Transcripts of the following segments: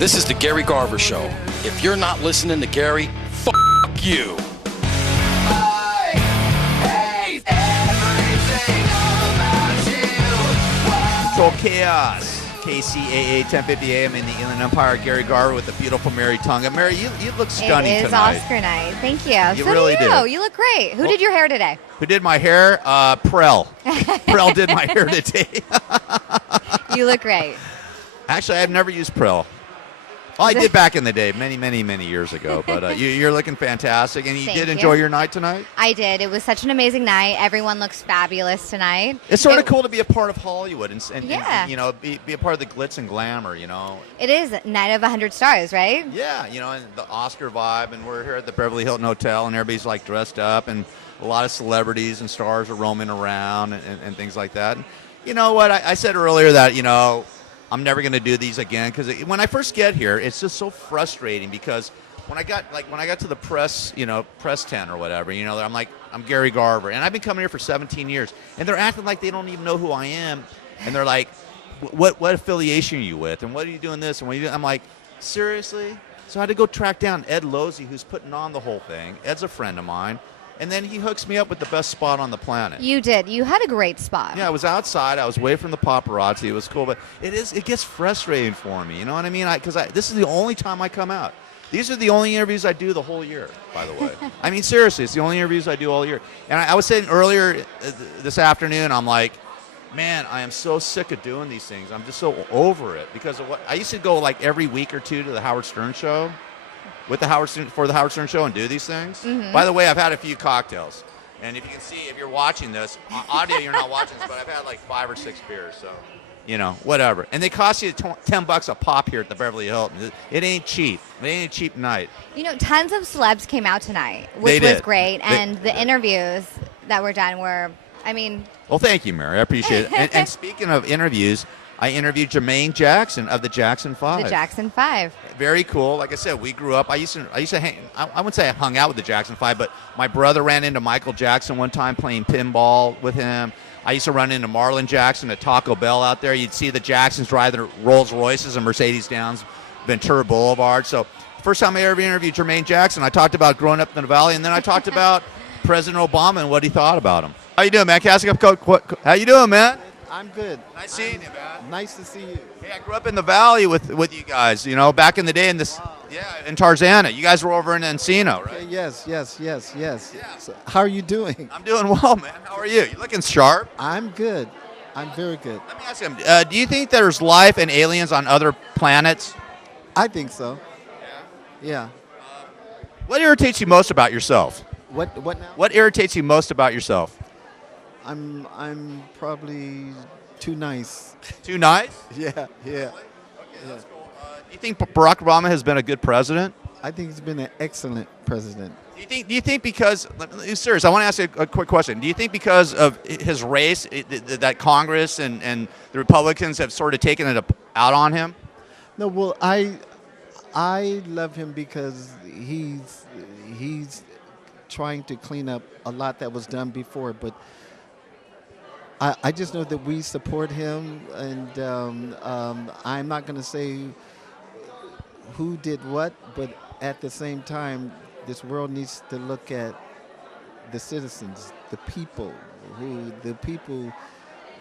This is the Gary Garver Show. If you're not listening to Gary, fuck you. Control Chaos. KCAA 1050 AM in the Inland Empire. Gary Garver with the beautiful Mary Tonga. Mary, you look stunning tonight. It is tonight. Oscar night. Thank you. You So really do you. do. You look great. Who did your hair today? Who did my hair? Prell. Prell did my hair today. You look great. Actually, I've never used Prell. Well, I did back in the day, many years ago. But you're looking fantastic, and you Thank did you. enjoy your night tonight? I did. It was such an amazing night. Everyone looks fabulous tonight. It's sort of cool to be a part of Hollywood and Yeah. you know, be a part of the glitz and glamour, you know. It is Night of 100 Stars, right? Yeah, you know, and the Oscar vibe, and we're here at the Beverly Hilton Hotel, and everybody's like dressed up, and a lot of celebrities and stars are roaming around and things like that. And you know what? I said earlier that, you know, I'm never going to do these again because when I first get here, it's just so frustrating because when I got to the press tent or whatever, you know, I'm Gary Garver, and I've been coming here for 17 years, and they're acting like they don't even know who I am, and they're like, what affiliation are you with, and what are you doing this, and what are you doing? I'm like, seriously? So I had to go track down Ed Losey, who's putting on the whole thing. Ed's a friend of mine. And then he hooks me up with the best spot on the planet. You did. You had a great spot. Yeah, I was outside. I was away from the paparazzi. It was cool, but it gets frustrating for me. You know what I mean? Because this is the only time I come out. These are the only interviews I do the whole year, by the way. I mean, seriously, it's the only interviews I do all year. And I was saying earlier this afternoon, I'm like, man, I am so sick of doing these things. I'm just so over it because of what I used to go like every week or two to the Howard Stern show. For the Howard Stern show and do these things. Mm-hmm. By the way, I've had a few cocktails, and if you can see, if you're watching this audio, you're not watching this, but I've had like 5 or 6 beers, so you know, whatever. And they cost you $10 a pop here at the Beverly Hilton. It ain't cheap. It ain't a cheap night. You know, tons of celebs came out tonight, which was great, and the interviews that were done were, I mean. Well, thank you, Mary. I appreciate it. And speaking of interviews, I interviewed Jermaine Jackson of the Jackson 5. The Jackson 5. Very cool. Like I said, we grew up. I used to hang. I wouldn't say I hung out with the Jackson 5, but my brother ran into Michael Jackson one time playing pinball with him. I used to run into Marlon Jackson at Taco Bell out there. You'd see the Jacksons driving Rolls Royces and Mercedes Downs, Ventura Boulevard. So first time I ever interviewed Jermaine Jackson, I talked about growing up in the Valley, and then I talked about President Obama and what he thought about him. How you doing, man? Can I ask you a couple? How you doing, man? I'm good. Nice seeing you, man. Nice to see you. Hey, I grew up in the Valley with you guys, you know, back in the day in this, in Tarzana. You guys were over in Encino, right? Yes. Yeah. So how are you doing? I'm doing well, man. How are you? You looking sharp? I'm good. I'm very good. Let me ask you, do you think there's life and aliens on other planets? I think so. Yeah. What irritates you most about yourself? What now? What irritates you most about yourself? I'm probably too nice. Too nice? Yeah. Okay, that's cool. Do you think Barack Obama has been a good president? I think he's been an excellent president. Do you think because, serious, I want to ask you a quick question. Do you think because of his race that Congress and the Republicans have sort of taken it out on him? No, well, I love him because he's trying to clean up a lot that was done before, but I just know that we support him, and I'm not going to say who did what, but at the same time, this world needs to look at the citizens, the people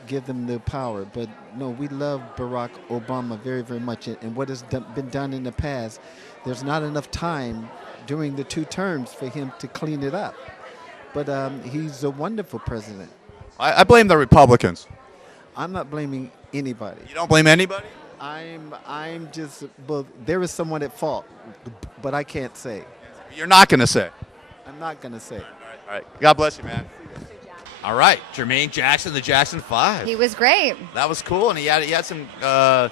give them the power. But no, we love Barack Obama very, very much, and what has been done in the past, there's not enough time during the 2 terms for him to clean it up. But he's a wonderful president. I blame the Republicans. I'm not blaming anybody. You don't blame anybody? I'm just, well, there is someone at fault, but I can't say. You're not going to say. I'm not going to say. All right. God bless you, man. All right. Jermaine Jackson, the Jackson 5. He was great. That was cool, and he had some. I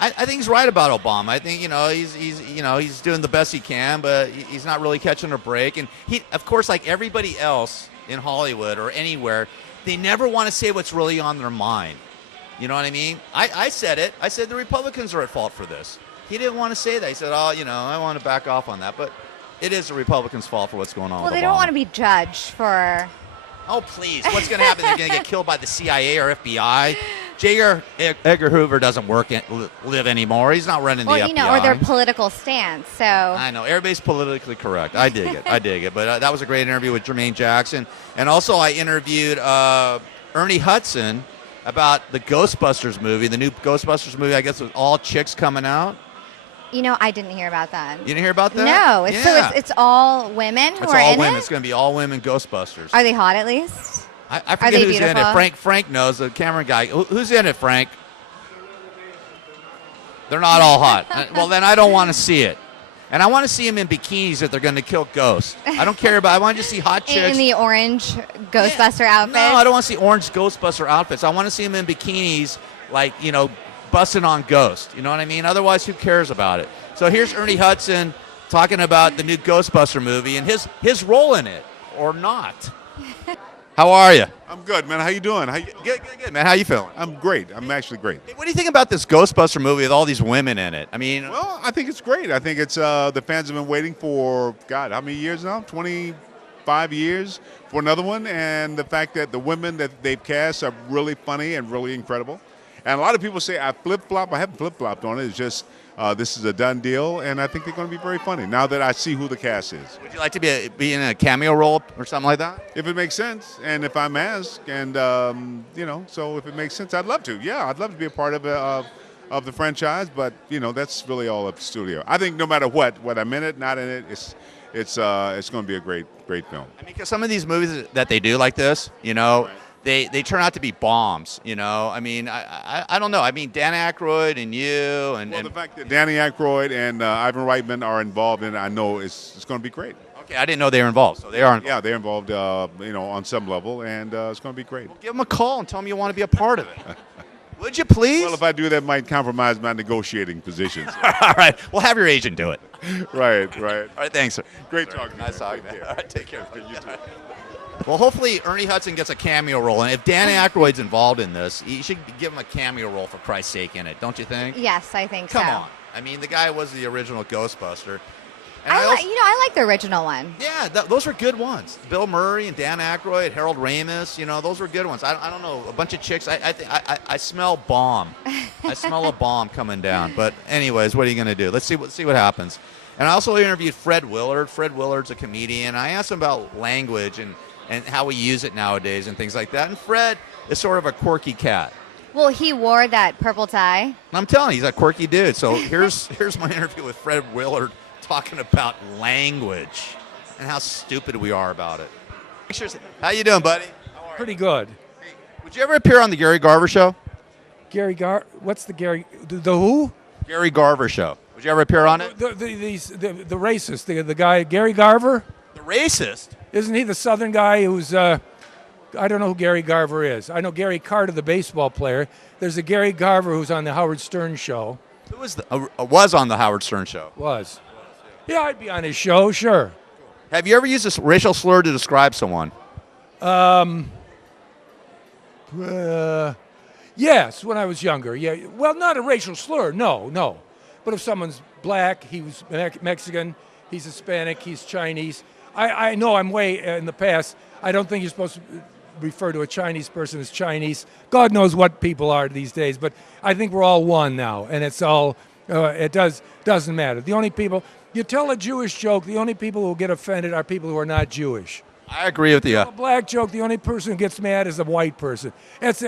think he's right about Obama. I think he's doing the best he can, but he's not really catching a break. And he, of course, like everybody else in Hollywood or anywhere, they never want to say what's really on their mind. You know what I mean? I said it. I said the Republicans are at fault for this. He didn't want to say that. He said, I want to back off on that. But it is the Republicans' fault for what's going on with Well, they Obama. don't want to be judged for. Oh, please. What's going to happen? They're going to get killed by the CIA or FBI? J. Edgar Hoover doesn't live anymore. He's not running the FBI. You know, or their political stance. So I know everybody's politically correct. I dig it. I dig it. But that was a great interview with Jermaine Jackson, and also I interviewed Ernie Hudson about the Ghostbusters movie, the new Ghostbusters movie. I guess with all chicks coming out. You know, I didn't hear about that. You didn't hear about that? No. Yeah. So it's all women who It's are all in women. it? It's going to be all women Ghostbusters. Are they hot at least? I forget they who's in beautiful? it. Frank knows, the Cameron guy. Who's in it, Frank? They're not all hot. Well, then I don't want to see it. And I want to see them in bikinis that they're going to kill ghosts. I don't care about. I want to see hot chicks In the orange Ghostbuster outfit? No, I don't want to see orange Ghostbuster outfits. I want to see them in bikinis, like, busting on ghosts. You know what I mean? Otherwise, who cares about it? So here's Ernie Hudson talking about the new Ghostbuster movie and his role in it, or not. How are you? I'm good, man. How you doing? Good, man. How you feeling? I'm great. I'm actually great. Hey, what do you think about this Ghostbuster movie with all these women in it? I mean, Well, I think it's great. I think it's the fans have been waiting for, God, how many years now? 25 years for another one. And the fact that the women that they've cast are really funny and really incredible. And a lot of people say I flip-flop. I haven't flip-flopped on it. It's just this is a done deal, and I think they're going to be very funny now that I see who the cast is. would you like to be in a cameo role or something like that? If it makes sense, and if I'm asked, and so if it makes sense, I'd love to. Yeah, I'd love to be a part of the franchise, but that's really all up to the studio. I think no matter what I'm in it, not in it, it's going to be a great film. I mean, because some of these movies that they do like this, they turn out to be bombs. I mean, I don't know. I mean, Dan Aykroyd and you and The fact that Danny Aykroyd and Ivan Reitman are involved in it, I know it's going to be great. Okay, I didn't know they were involved, so they are involved. Yeah, they're involved, on some level, and it's going to be great. Give them a call and tell them you want to be a part of it. Would you please? Well, if I do, that might compromise my negotiating positions. All right, we'll have your agent do it. Right. All right, thanks, sir. Great talking. Nice talking. Take care. All right, take care. You too. Well, hopefully Ernie Hudson gets a cameo role, and if Dan Aykroyd's involved in this, you should give him a cameo role for Christ's sake in it, don't you think? Yes, I think so. Come on. I mean, the guy was the original Ghostbuster. And I like the original one. Yeah, those are good ones. Bill Murray and Dan Aykroyd, Harold Ramis, those were good ones. I don't know, a bunch of chicks. I smell bomb. I smell a bomb coming down. But anyways, what are you going to do? Let's see what happens. And I also interviewed Fred Willard. Fred Willard's a comedian. I asked him about language and how we use it nowadays and things like that. And Fred is sort of a quirky cat. Well, he wore that purple tie. I'm telling you, he's a quirky dude. So here's my interview with Fred Willard talking about language and how stupid we are about it. How you doing, buddy? Pretty good. Hey, would you ever appear on the Gary Garver Show? What's the Gary? The who? Gary Garver Show. Would you ever appear on it? The racist, the guy Gary Garver. The racist? Isn't he the Southern guy who's? I don't know who Gary Garver is. I know Gary Carter, the baseball player. There's a Gary Garver who's on the Howard Stern show. Who was on the Howard Stern show? Was. Yeah, I'd be on his show, sure. Have you ever used a racial slur to describe someone? Yes, when I was younger. Yeah. Well, not a racial slur. No. But if someone's black, he was Mexican, he's Hispanic, he's Chinese. I know I'm way in the past. I don't think you're supposed to refer to a Chinese person as Chinese. God knows what people are these days, but I think we're all one now, and it's all. Doesn't matter. The only people you tell a Jewish joke, the only people who will get offended are people who are not Jewish. I agree with you. A black joke, the only person who gets mad is a white person. It's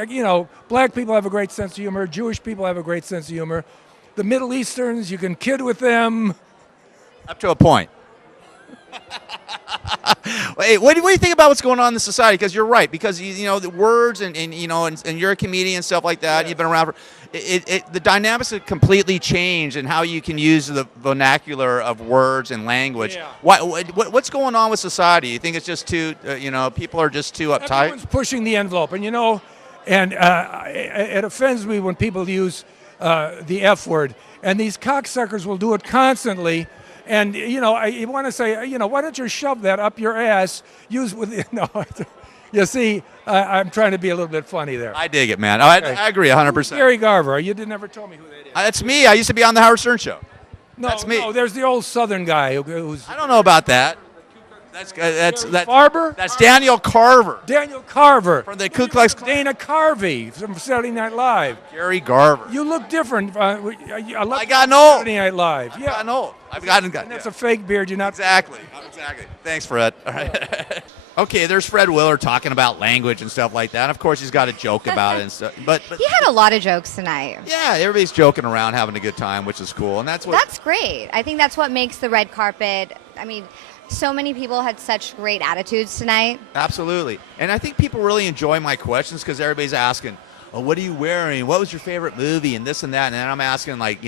black people have a great sense of humor. Jewish people have a great sense of humor. The Middle Easterns, you can kid with them. Up to a point. Hey, what do you think about what's going on in the society? Because you're right. Because the words and you're a comedian and stuff like that. Yeah. You've been around for the dynamics have completely changed and how you can use the vernacular of words and language. Yeah. What's going on with society? You think it's just too people are just too uptight? Everyone's pushing the envelope, and it offends me when people use the F word, and these cocksuckers will do it constantly. And you want to say, why don't you shove that up your ass? Use with You see, I'm trying to be a little bit funny there. I dig it, man. I agree 100%. Gary Garver. You never told me who that is. That's me. I used to be on the Howard Stern show. No, that's me. No, there's the old Southern guy who's. I don't know about that. That's Barber? That's Daniel Carver Daniel Carver. from the Ku Klux Klan. Dana Carvey from Saturday Night Live. Gary Garver. You look different. I love I got old. Saturday Night Live. Yeah. Gotten old. I've gotten. And that's a fake beard. You're not. Exactly. Exactly. Thanks, Fred. All right. Okay, there's Fred Willard talking about language and stuff like that. Of course, he's got a joke about it and stuff. But He had a lot of jokes tonight. yeah, everybody's joking around, having a good time, which is cool, and that's what. That's great. I think that's what makes the red carpet. I mean, so many people had such great attitudes tonight. Absolutely, and I think people really enjoy my questions because everybody's asking, "Oh, what are you wearing? What was your favorite movie?" and this and that, and then I'm asking like,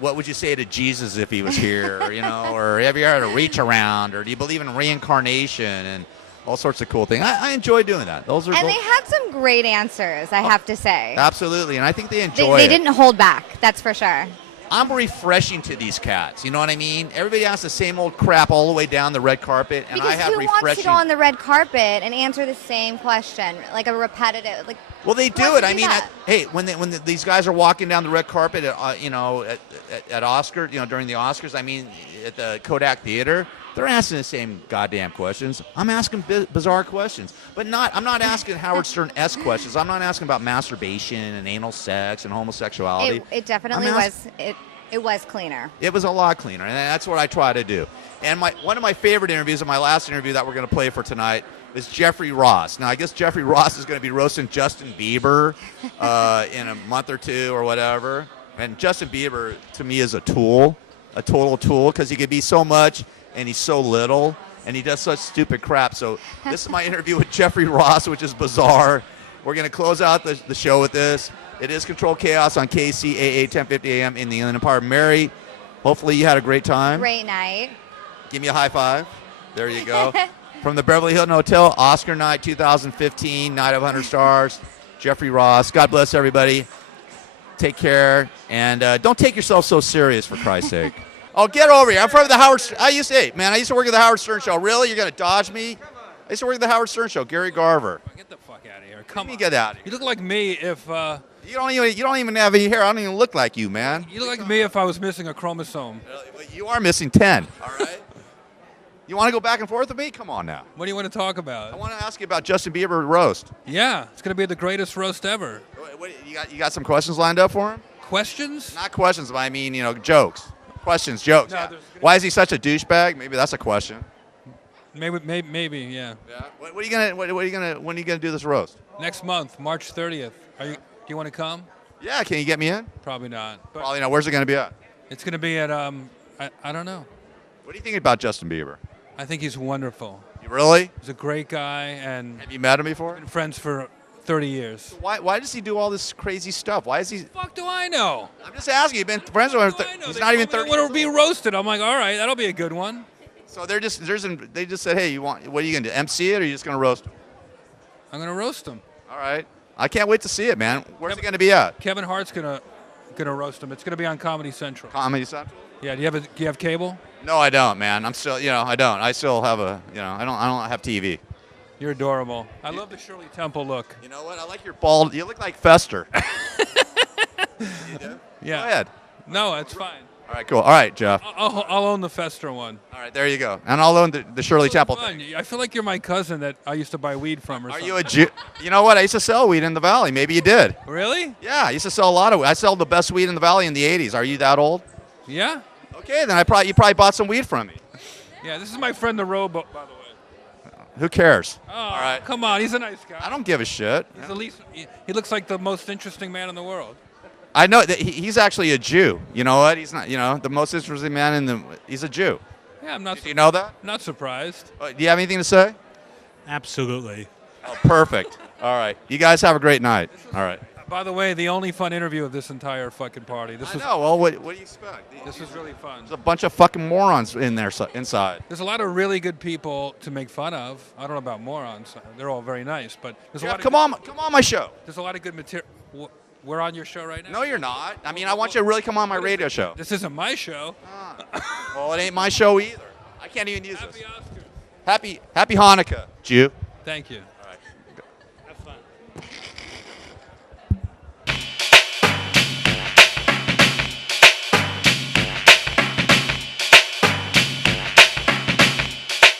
what would you say to Jesus if he was here? Or have you heard of reach around? Or do you believe in reincarnation? And all sorts of cool things. I enjoy doing that. And they had some great answers, I have to say. Absolutely, and I think they enjoy They it. didn't hold back, that's for sure. I'm refreshing to these cats. You know what I mean? Everybody asks the same old crap all the way down the red carpet, and Because I have who refreshing. wants to go on the red carpet and answer the same question, like a repetitive, like? Well, they who do wants it. to I mean, that? hey, when these guys are walking down the red carpet, at Oscar, during the Oscars, I mean, at the Kodak Theater, they're asking the same goddamn questions. I'm asking bizarre questions, but I'm not asking Howard Stern-esque questions. I'm not asking about masturbation and anal sex and homosexuality. It definitely was. It was cleaner. It was a lot cleaner, and that's what I try to do. And one of my favorite interviews, and my last interview that we're going to play for tonight, is Jeffrey Ross. Now, I guess Jeffrey Ross is going to be roasting Justin Bieber in a month or two or whatever. And Justin Bieber, to me, is a tool, a total tool, because he could be so much, and he's so little, and he does such stupid crap. So this is my interview with Jeffrey Ross, which is bizarre. We're going to close out the show with this. It is Controlled Chaos on KCAA 1050 AM in the Inland Empire. Mary, hopefully you had a great time. Great night. Give me a high five. There you go. From the Beverly Hilton Hotel, Oscar Night 2015, Night of 100 Stars, Jeffrey Ross. God bless everybody. Take care. And don't take yourself so serious, for Christ's sake. Oh, get over here. I'm from the Howard Stern. I used to work at the Howard Stern Show. Really? You're going to dodge me? I used to work at the Howard Stern Show. Gary Garver. Get the fuck out of here. Come on. Get out of here. You look like me if... You don't even have any hair. I don't even look like you, man. You look like me if I was missing a chromosome. You are missing 10. All right. You want to go back and forth with me? Come on now. What do you want to talk about? I want to ask you about Justin Bieber roast. Yeah, it's going to be the greatest roast ever. You got some questions lined up for him? Questions? Not questions, but I mean, jokes. Questions, jokes. No, Yeah. Why is he such a douchebag? Maybe that's a question. Maybe, yeah. Yeah. When are you gonna do this roast? Next month, March 30th. Do you want to come? Yeah. Can you get me in? Probably not. But Probably not. Where's it gonna be at? it's going to be at I don't know. What do you think about Justin Bieber? I think he's wonderful. You really? He's a great guy and Have you met him before? been friends for 30 years. Why does he do all this crazy stuff? Why is he? Fuck do I know? I'm just asking. You've been friends with him. What do I know? He's They not even told me 30. I want to be roasted. I'm like, all right, that'll be a good one. So they just said, hey, what are you gonna do? MC it, or are you just gonna roast him? I'm going to roast him. All right. I can't wait to see it, man. Where's it gonna be at? Kevin Hart's gonna roast him. It's gonna be on Comedy Central. Comedy Central. Yeah. Do you have cable? No, I don't, man. I'm still, I don't. I still have I don't have TV. You're adorable. I love the Shirley Temple look. You know what? I like your bald. You look like Fester. Yeah. Go ahead. No, that's fine. All right, cool. All right, Jeff. I'll own the Fester one. All right, there you go. And I'll own the Shirley Temple Fun. thing. I feel like you're my cousin that I used to buy weed from or Are something. you a Jew? You know what? I used to sell weed in the Valley. Maybe you did. Really? Yeah, I used to sell a lot of weed. I sold the best weed in the Valley in the 80s. Are you that old? Yeah. Okay, then you probably bought some weed from me. Yeah, this is my friend the Robo, by the way. Who cares? Oh, All right. come on. He's a nice guy. I don't give a shit. He's the least, he looks like the most interesting man in the world. I know that he's actually a Jew. You know what? He's not, the most interesting man he's a Jew. Yeah, I'm not Do you know that? not surprised. Do you have anything to say? Absolutely. Oh, perfect. All right. You guys have a great night. All right. By the way, the only fun interview of this entire fucking party. This I was know. Well, what do you expect? this was really fun. There's a bunch of fucking morons in there inside. There's a lot of really good people to make fun of. I don't know about morons. They're all very nice, but there's a Yeah, lot of come on my show. There's a lot of good material. We're on your show right now? No, you're not. I mean, I want you to really come on my radio show. This isn't my show. Well, it ain't my show either. I can't even use Happy this. Oscars. Happy Hanukkah, Jew. Thank you.